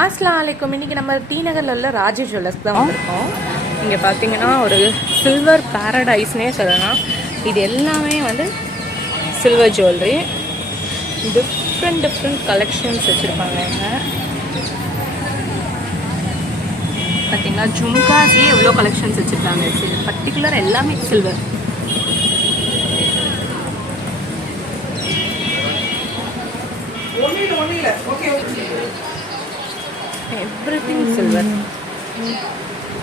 அஸ்ஸலாமு அலைக்கும். இன்றைக்கி நம்ம டி நகரில் உள்ள ராஜு ஜுவல்லர்ஸ் தான் வந்திருக்கோம். இங்கே பார்த்தீங்கன்னா ஒரு சில்வர் பேரடைஸ்னே சொல்லலாம். இது எல்லாமே வந்து சில்வர் ஜுவல்லரி, டிஃப்ரெண்ட் கலெக்ஷன்ஸ் வச்சுருப்பாங்க. இங்கே பார்த்தீங்கன்னா ஜும்காஸ்லேயே எவ்வளோ கலெக்ஷன்ஸ் வச்சுருக்காங்க. பர்டிகுலர் எல்லாமே silver. Everything silver.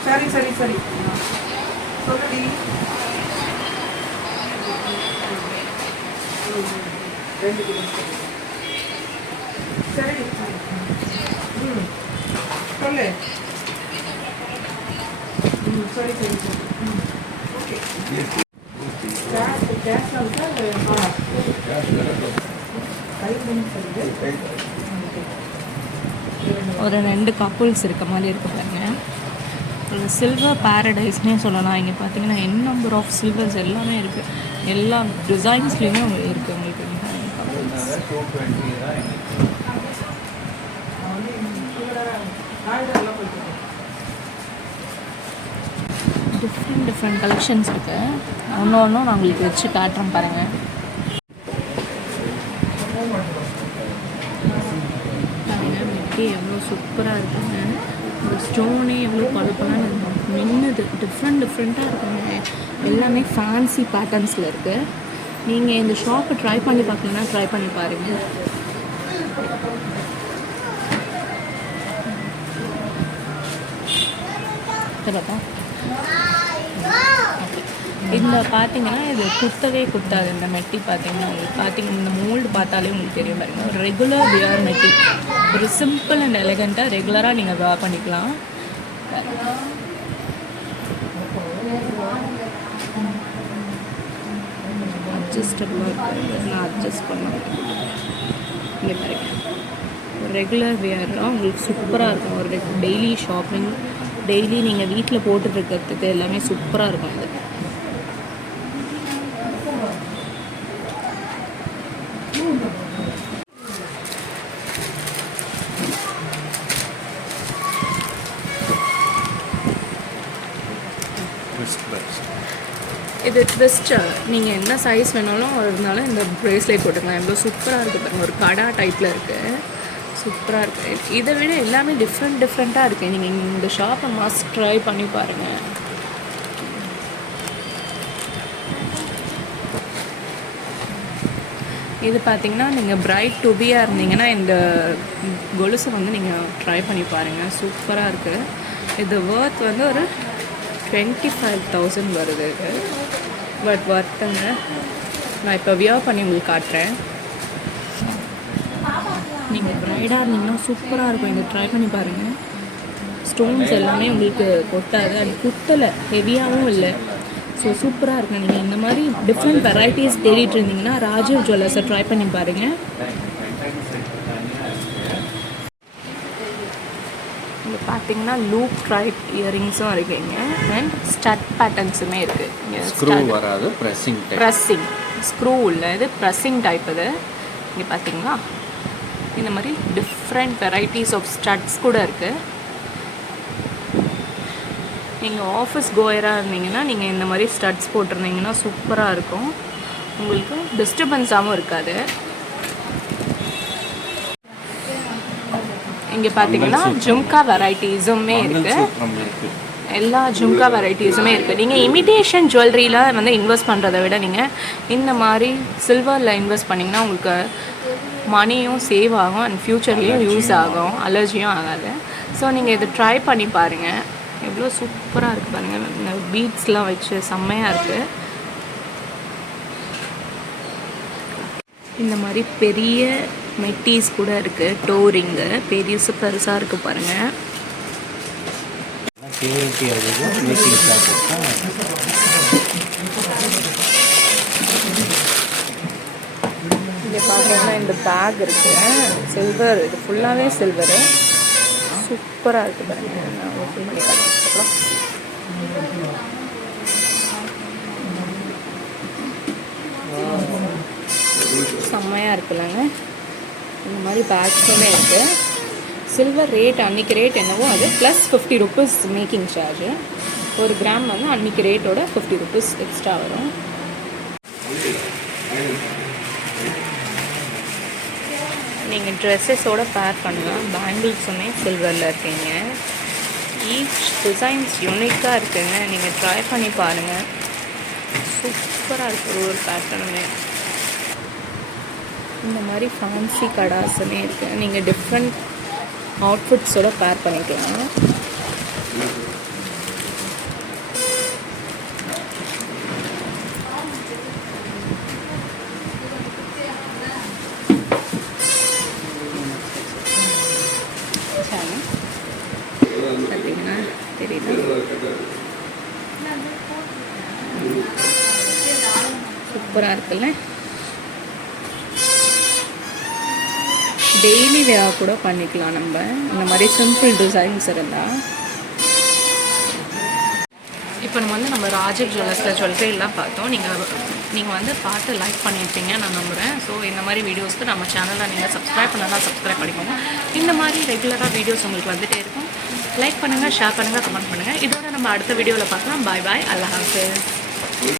Sorry. Sorry. Okay. Cash ஒரு 2 கப்புள்ஸ் இருக்க மாதிரி இருக்கு பாருங்க. ஒரு சில்வர் பேரடைஸ்னே சொல்லலாம். இங்கே பார்த்தீங்கன்னா நம்பர் ஆஃப் சில்வர்ஸ் எல்லாமே இருக்குது. எல்லா டிசைன்ஸ்லேயுமே இருக்குது உங்களுக்கு. டிஃப்ரெண்ட் கலெக்ஷன்ஸ் இருக்குது. ஒன்றும் நான் உங்களுக்கு வச்சு காட்டுறேன் பாருங்கள். எவ்வளோ சூப்பராக இருக்குங்க. இந்த ஸ்டோனே எவ்வளோ பளபளன்னு மின்னுது. டிஃப்ரெண்ட்டாக இருக்குங்க. எல்லாமே ஃபேன்சி பேட்டர்ன்ஸில் இருக்குது. நீங்கள் இந்த ஷாப்பை ட்ரை பண்ணி பார்க்கலன்னா ட்ரை பண்ணி பாருங்கள். சரிப்பா, இந்த பார்த்தீங்கன்னா இது குத்தாது. இந்த மெட்டி பார்த்தீங்கன்னா உங்களுக்கு பார்த்தீங்கன்னா இந்த மோல்டு பார்த்தாலே உங்களுக்கு தெரியும் பாருங்கள். ஒரு ரெகுலர் வியர் மெட்டி, ஒரு சிம்பிள் அண்ட் எலகண்ட்டாக ரெகுலராக நீங்கள் வேர் பண்ணிக்கலாம். அட்ஜஸ்டபுளாக நான் அட்ஜஸ்ட் பண்ணுவேன். இங்கே பாருங்கள், ஒரு ரெகுலர் வியர்லாம் உங்களுக்கு சூப்பராக இருக்கும். ஒரு டெய்லி ஷாப்பிங், டெய்லி நீங்கள் வீட்டில் போட்டுருக்கிறதுக்கு எல்லாமே சூப்பராக இருக்கும். இது இது ட்விஸ்டர். நீங்கள் என்ன சைஸ் வேணாலும் இருந்தாலும் இந்த ப்ரேஸ்லெட் போட்டுக்கலாம். எவ்வளோ சூப்பராக இருக்குது பாருங்கள். ஒரு கடா டைப்பில் இருக்குது, சூப்பராக இருக்குது. இதை விட எல்லாமே டிஃப்ரெண்ட்டாக இருக்குது. நீங்கள் இந்த ஷாப்பை மஸ்ட் ட்ரை பண்ணி பாருங்கள். இது பார்த்தீங்கன்னா நீங்கள் பிரைட் டு பியாக இருந்தீங்கன்னா இந்த கொலுசை வந்து நீங்கள் ட்ரை பண்ணி பாருங்கள். சூப்பராக இருக்குது. இது ஒர்த் வந்து ஒரு 25,000 வருது. இது பட் ஒர்த்துங்க. நான் இப்போ வியர் பண்ணி உங்களுக்கு காட்டுறேன். நீங்கள் ப்ரைடாக இருந்தீங்கன்னா சூப்பராக இருக்கும். இதை ட்ரை பண்ணி பாருங்கள். ஸ்டோன்ஸ் எல்லாமே உங்களுக்கு கொட்டாது, அது குத்தலை, ஹெவியாகவும் இல்லை. ஸோ சூப்பராக இருக்கும். நீங்கள் இந்த மாதிரி டிஃப்ரெண்ட் வெரைட்டிஸ் தேடிட்டு இருந்தீங்கன்னா ராஜு ஜுவல்லர்ஸை ட்ரை பண்ணி பாருங்கள். இங்கே பார்த்தீங்கன்னா லூப் ட்ரைட் இயரிங்ஸும் இருக்குங்க. அண்ட் ஸ்டட் பேட்டர்ன்ஸுமே இருக்குது. ஸ்க்ரூ வராது, ப்ரெஸ்ஸிங் ஸ்க்ரூ இல்லை, இது ப்ரெஸ்ஸிங் டைப். இது இங்கே பார்த்தீங்கன்னா இந்த மாதிரி டிஃப்ரெண்ட் வெரைட்டிஸ் ஆஃப் ஸ்டட்ஸ் கூட இருக்குது. நீங்கள் ஆஃபீஸ் கோயராக இருந்தீங்கன்னா நீங்கள் இந்த மாதிரி ஸ்டட்ஸ் போட்டிருந்தீங்கன்னா சூப்பராக இருக்கும். உங்களுக்கு டிஸ்டர்பன்ஸாகவும் இருக்காது. இங்கே பார்த்தீங்கன்னா ஜும்கா வெரைட்டிஸுமே இருக்குது. எல்லா ஜும்கா வெரைட்டிஸுமே இருக்குது. நீங்கள் இமிடேஷன் ஜுவல்லரியில் வந்து இன்வெஸ்ட் பண்ணுறதை விட நீங்கள் இந்த மாதிரி சில்வரில் இன்வெஸ்ட் பண்ணிங்கன்னா உங்களுக்கு மணியும் சேவ் ஆகும் அண்ட் ஃப்யூச்சர்லேயும் யூஸ் ஆகும், அலர்ஜியும் ஆகாது. ஸோ நீங்கள் இதை ட்ரை பண்ணி பாருங்கள். எவ்வளோ சூப்பராக இருக்குது பாருங்கள். இந்த பீட்ஸ்லாம் வச்சு செம்மையாக இருக்குது. இந்த மாதிரி பெரிய மெட்டீஸ் கூட இருக்குது. டோரிங்கு பெருசாக இருக்குது பாருங்கள். இங்கே பார்த்தீங்கன்னா இந்த பேக் இருக்குது, சில்வர். இது ஃபுல்லாகவே சில்வரு. சூப்பராக இருக்குது பாருங்கள். நான் ஓப்பன் பண்ணி காட்டுறேன். செம்மையாக இருக்குல்லங்க. இந்த மாதிரி பேக்ஸுமே இருக்குது. சில்வர் ரேட் அன்றைக்கி ரேட் என்னவோ அது ப்ளஸ் 50 ருபீஸ் மேக்கிங் சார்ஜு. ஒரு கிராம் வந்து அன்றைக்கி ரேட்டோட 50 ருபீஸ் எக்ஸ்ட்ரா வரும். நீங்கள் ட்ரெஸ்ஸஸோடு பேர் பண்ணலாம். பேங்கிள்ஸுமே சில்வரில் இருக்கீங்க. ஈச் டிசைன்ஸ் யூனிக்காக இருக்குங்க. நீங்கள் ட்ரை பண்ணி பாருங்கள். சூப்பராக இருக்குது ஒரு பேட்டர்னுமே. இந்த மாதிரி ஃபேன்சி கடாஸுமே இருக்குது. நீங்கள் டிஃப்ரெண்ட் அவுட்ஃபிட்ஸோடு பேர் பண்ணிக்கலாம். பார்த்தீங்கன்னா தெரியுது, சூப்பராக இருக்குல்ல. டெய்லி வேர் கூட பண்ணிக்கலாம் நம்ம இந்த மாதிரி சிம்பிள் டிசைன்ஸ் இருந்தால். இப்போ நம்ம ராஜீவ் ஜுவல்லர்ஸில் ஜுவல்லரிலாம் பார்த்தோம். நீங்கள் வந்து பார்த்து லைக் பண்ணியிருப்பீங்க நான் நம்புகிறேன். ஸோ இந்த மாதிரி வீடியோஸ்க்கு நம்ம சேனலில் நீங்கள் சப்ஸ்கிரைப் பண்ணலாம், சப்ஸ்கிரைப் பண்ணிக்கோங்க. இந்த மாதிரி ரெகுலராக வீடியோஸ் உங்களுக்கு வந்துகிட்டே இருக்கும். லைக் பண்ணுங்கள், ஷேர் பண்ணுங்கள், கமெண்ட் பண்ணுங்கள். இதோட நம்ம அடுத்த வீடியோவில் பார்க்கலாம். பாய் பாய், அல்லாஹ் ஹாஃபிஸ்.